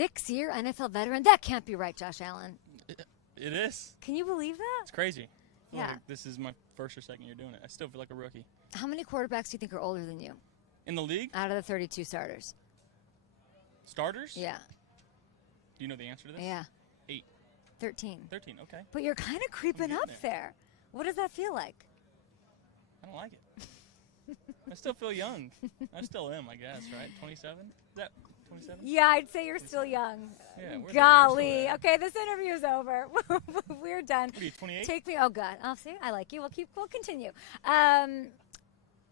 6-year NFL veteran? That can't be right, Josh Allen. It is. Can you believe that? It's crazy. Yeah. Like this is my first or second year doing it. I still feel like a rookie. How many quarterbacks do you think are older than you? In the league? Out of the 32 starters. Starters? Yeah. Do you know the answer to this? Yeah. 8. 13. 13, okay. But you're kind of creeping up there. What does that feel like? I don't like it. I still feel young. I still am, I guess, right? 27? Is that 27? Yeah, I'd say you're still young. Yeah, we're Golly. there. Okay, this interview's over. We're done. What are you, 28? Take me. Oh God. Oh, see, I like you. We'll continue.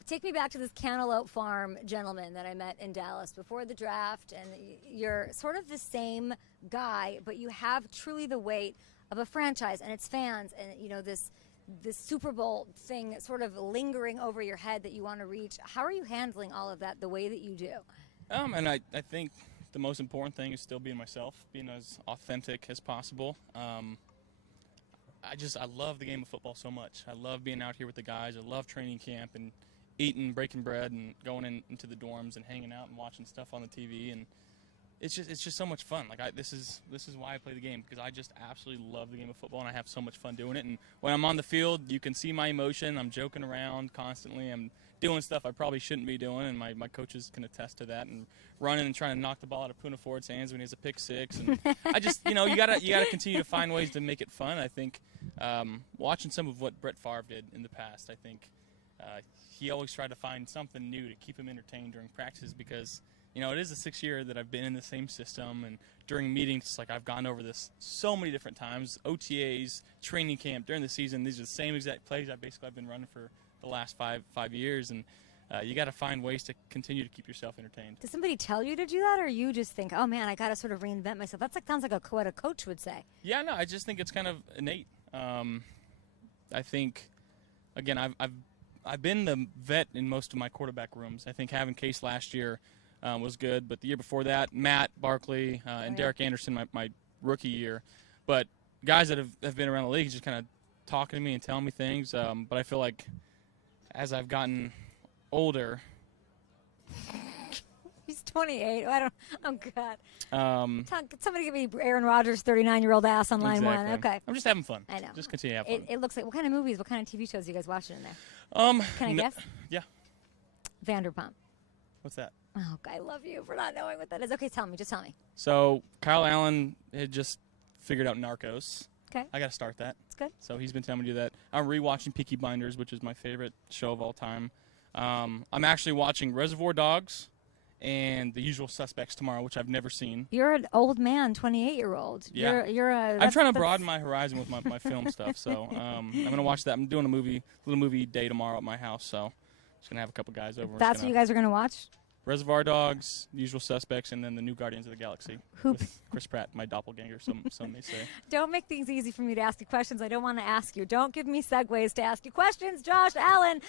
Take me back to this Cantaloupe Farm gentleman that I met in Dallas before the draft, and you're sort of the same guy, but you have truly the weight of a franchise and its fans, and you know this Super Bowl thing sort of lingering over your head that you want to reach. How are you handling all of that the way that you do? And I think the most important thing is still being myself, being as authentic as possible. I love the game of football so much. I love being out here with the guys. I love training camp and eating, breaking bread, and going into the dorms and hanging out and watching stuff on the TV. And it's just so much fun. Like this is why I play the game, because I just absolutely love the game of football and I have so much fun doing it. And when I'm on the field, you can see my emotion. I'm joking around constantly. I'm doing stuff I probably shouldn't be doing, and my coaches can attest to that. And running and trying to knock the ball out of Puna Ford's hands when he has a pick six. And I just, you gotta continue to find ways to make it fun. I think watching some of what Brett Favre did in the past, I think he always tried to find something new to keep him entertained during practices, because it is the 6th year that I've been in the same system, and during meetings, like I've gone over this so many different times, OTAs, training camp, during the season. These are the same exact plays I've been running for the last five years, and you got to find ways to continue to keep yourself entertained. Does somebody tell you to do that, or you just think, oh man, I got to sort of reinvent myself? Sounds like what a coach would say. Yeah, no, I just think it's kind of innate. I think, again, I've been the vet in most of my quarterback rooms. I think having Case last year was good, but the year before that, Matt Barkley and Derek Anderson, my rookie year. But guys that have been around the league just kind of talking to me and telling me things. But I feel like as I've gotten older. He's 28. Oh, God. Somebody give me Aaron Rodgers' 39-year-old ass on line one. Okay. I'm just having fun. I know. Just continue to have fun. It looks like, what kind of movies, what kind of TV shows are you guys watching in there? Can I guess? Yeah. Vanderpump. What's that? Oh, I love you for not knowing what that is. Okay, just tell me. So Kyle Allen had just figured out Narcos. Okay. I got to start that. That's good. So he's been telling me to do that. I'm rewatching Peaky Blinders, which is my favorite show of all time. I'm actually watching Reservoir Dogs and The Usual Suspects tomorrow, which I've never seen. You're an old man, 28-year-old. Yeah. I'm trying to broaden my horizon with my film stuff. So I'm going to watch that. I'm doing a little movie day tomorrow at my house. So just going to have a couple guys over. That's what you guys are going to watch? Reservoir Dogs, Usual Suspects, and then the new Guardians of the Galaxy with Chris Pratt, my doppelganger, some may say. Don't make things easy for me to ask you questions I don't want to ask you. Don't give me segues to ask you questions, Josh Allen.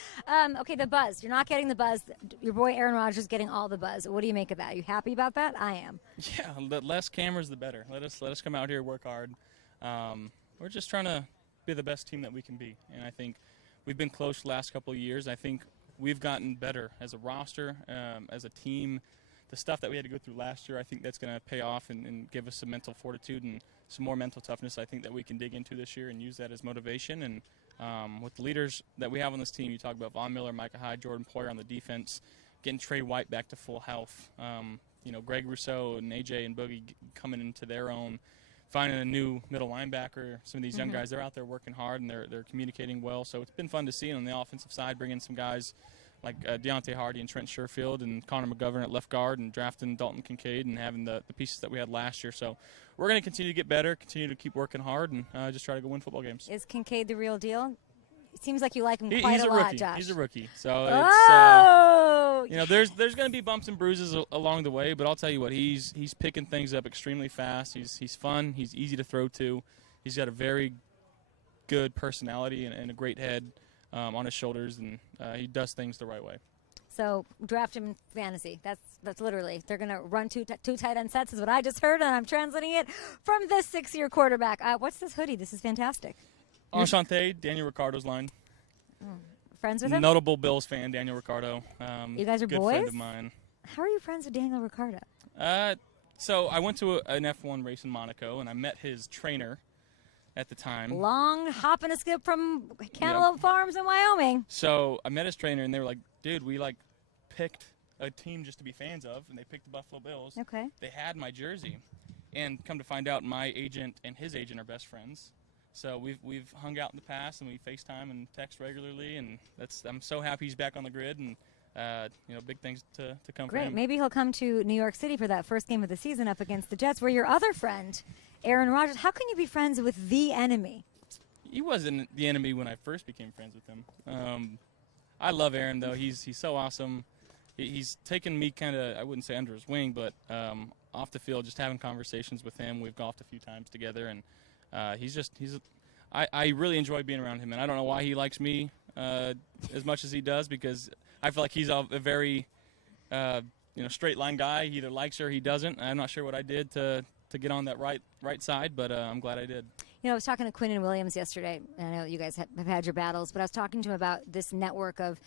Okay, the buzz. You're not getting the buzz. Your boy Aaron Rodgers is getting all the buzz. What do you make of that? Are you happy about that? I am. Yeah, the less cameras, the better. Let us come out here, work hard. We're just trying to be the best team that we can be, and I think we've been close the last couple of years. I think we've gotten better as a roster, as a team. The stuff that we had to go through last year, I think that's going to pay off and give us some mental fortitude and some more mental toughness, I think, that we can dig into this year and use that as motivation. And with the leaders that we have on this team, you talk about Von Miller, Micah Hyde, Jordan Poyer on the defense, getting Trey White back to full health. Greg Rousseau and AJ and Boogie coming into their own, finding a new middle linebacker. Some of these young guys, they're out there working hard, and they're communicating well. So it's been fun to see on the offensive side, bringing some guys like Deontay Hardy and Trent Sherfield and Connor McGovern at left guard, and drafting Dalton Kincaid and having the pieces that we had last year. So we're going to continue to get better, continue to keep working hard, and just try to go win football games. Is Kincaid the real deal? It seems like you like him quite a lot, Josh. He's a rookie. So it's, there's going to be bumps and bruises along the way, but I'll tell you what, he's picking things up extremely fast. He's fun. He's easy to throw to. He's got a very good personality and a great head on his shoulders, and he does things the right way. So draft him in fantasy. That's literally, they're going to run two tight end sets is what I just heard, and I'm translating it from this 6-year quarterback. What's this hoodie? This is fantastic. Enchanté, Daniel Ricciardo's line. Friends with him? Notable Bills fan, Daniel Ricciardo. You guys are good boys? Friend of mine. How are you friends with Daniel Ricciardo? So I went to an F1 race in Monaco, and I met his trainer at the time. Long hop and a skip from Cantaloupe Farms in Wyoming. So I met his trainer, and they were like, dude, we picked a team just to be fans of, and they picked the Buffalo Bills. Okay. They had my jersey. And come to find out, my agent and his agent are best friends. So we've hung out in the past, and we FaceTime and text regularly, and I'm so happy he's back on the grid, and big things to come Great. from him. Maybe he'll come to New York City for that first game of the season up against the Jets, where your other friend, Aaron Rodgers. How can you be friends with the enemy? He wasn't the enemy when I first became friends with him. I love Aaron, though. He's so awesome. He's taken me kind of, I wouldn't say under his wing, but off the field, just having conversations with him. We've golfed a few times together, and I really enjoy being around him. And I don't know why he likes me as much as he does, because I feel like he's a very straight line guy. He either likes her or he doesn't. I'm not sure what I did to get on that right side, but I'm glad I did. I was talking to Quinnen Williams yesterday. I know you guys have had your battles, but I was talking to him about this network of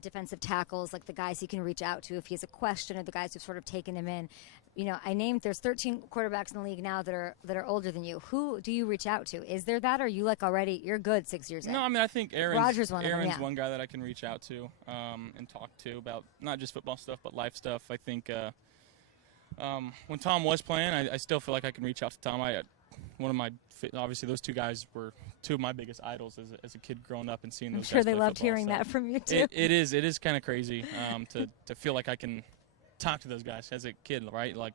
defensive tackles, like the guys he can reach out to if he has a question, or the guys who've sort of taken him in. There's 13 quarterbacks in the league now that are older than you. Who do you reach out to? Is there that, or are you you're good 6 years in? No, I mean, I think Rodgers Aaron's one guy that I can reach out to and talk to about not just football stuff, but life stuff. I think when Tom was playing, I still feel like I can reach out to Tom. Obviously those two guys were two of my biggest idols as a kid growing up and seeing those guys I'm sure they play loved football, hearing that from you too. It is kind of crazy to feel like I can talk to those guys as a kid, right? Like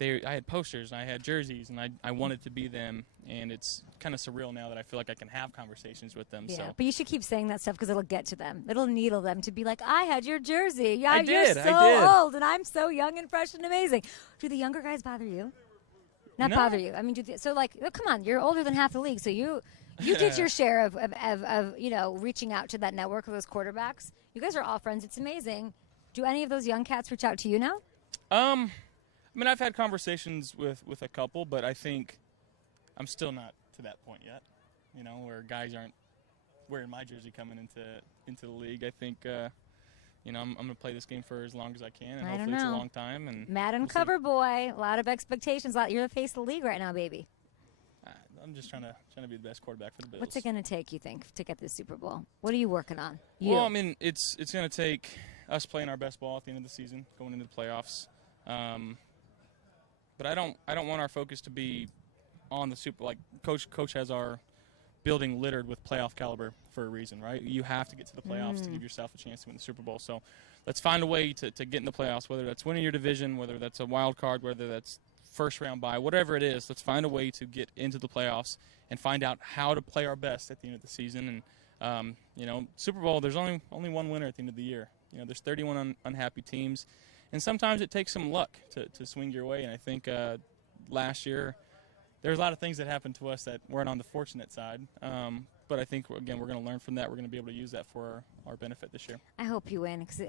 I had posters and I had jerseys and I wanted to be them, and it's kind of surreal now that I feel like I can have conversations with them. Yeah, so. But you should keep saying that stuff because it'll get to them. It'll needle them to be like, I had your jersey. Yeah, I did. You're so old and I'm so young and fresh and amazing. Do the younger guys bother you? Not no. bother you. I mean, come on, you're older than half the league, so you did your share of reaching out to that network of those quarterbacks. You guys are all friends. It's amazing. Do any of those young cats reach out to you now? I mean, I've had conversations with a couple, but I think I'm still not to that point yet. Where guys aren't wearing my jersey coming into the league. I think. I'm going to play this game for as long as I can, and hopefully it's a long time. And Madden cover boy, a lot of expectations. You're the face of the league right now, baby. I'm just trying to be the best quarterback for the Bills. What's it going to take, you think, to get this Super Bowl? What are you working on? Well, I mean, it's going to take us playing our best ball at the end of the season, going into the playoffs. But I don't want our focus to be on the Super. Like Coach has our building littered with playoff caliber for a reason, right? You have to get to the playoffs to give yourself a chance to win the Super Bowl. So let's find a way to get in the playoffs, whether that's winning your division, whether that's a wild card, whether that's first round bye, whatever it is. Let's find a way to get into the playoffs and find out how to play our best at the end of the season. And Super Bowl, there's only one winner at the end of the year. There's 31 unhappy teams, and sometimes it takes some luck to swing your way. And I think last year there's a lot of things that happened to us that weren't on the fortunate side. But I think, again, we're going to learn from that. We're going to be able to use that for our benefit this year. I hope you win, because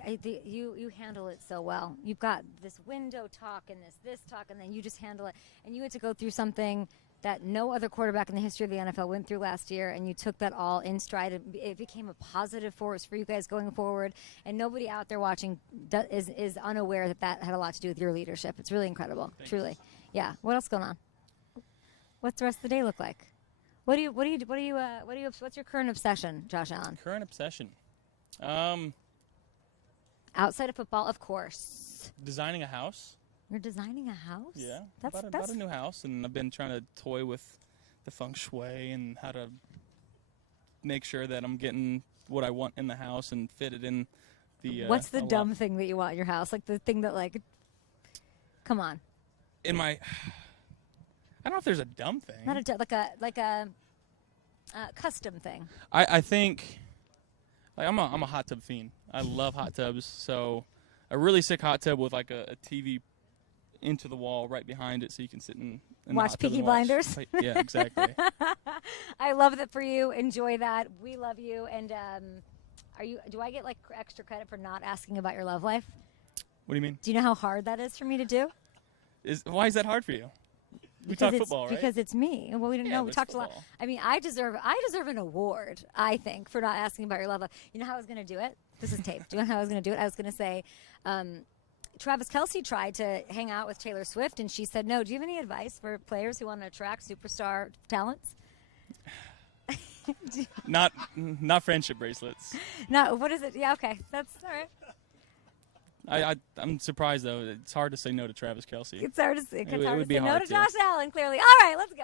you handle it so well. You've got this window talk and this talk, and then you just handle it. And you had to go through something that no other quarterback in the history of the NFL went through last year, and you took that all in stride. It became a positive force for you guys going forward, and nobody out there watching is unaware that had a lot to do with your leadership. It's really incredible, truly. Yeah. What else going on? What's the rest of the day look like? What's your current obsession, Josh Allen? Current obsession. Outside of football, of course. Designing a house. You're designing a house? Yeah. That's bought a new house, and I've been trying to toy with the feng shui and how to make sure that I'm getting what I want in the house and fit it in the. What's the dumb thing that you want in your house? Like the thing that come on. I don't know if there's a dumb thing. Not like a custom thing. I think I'm a hot tub fiend. I love hot tubs. So a really sick hot tub with a TV into the wall right behind it, so you can sit in watch Peaky Blinders. Yeah, exactly. I love that for you. Enjoy that. We love you. And do I get extra credit for not asking about your love life? What do you mean? Do you know how hard that is for me to do? Why is that hard for you? We talk football, right? Because it's me. Well, we didn't know. We talked football. a lot. I mean, I deserve an award, I think, for not asking about your love life. You know how I was going to do it? This is taped. Do you know how I was going to do it? I was going to say, Travis Kelce tried to hang out with Taylor Swift, and she said no. Do you have any advice for players who want to attract superstar talents? Not friendship bracelets. No, what is it? Yeah, okay, that's all right. I'm surprised though. It's hard to say no to Travis Kelce. It's hard to say. It's hard would to be say no hard to to. Josh Allen. Clearly, all right, let's go.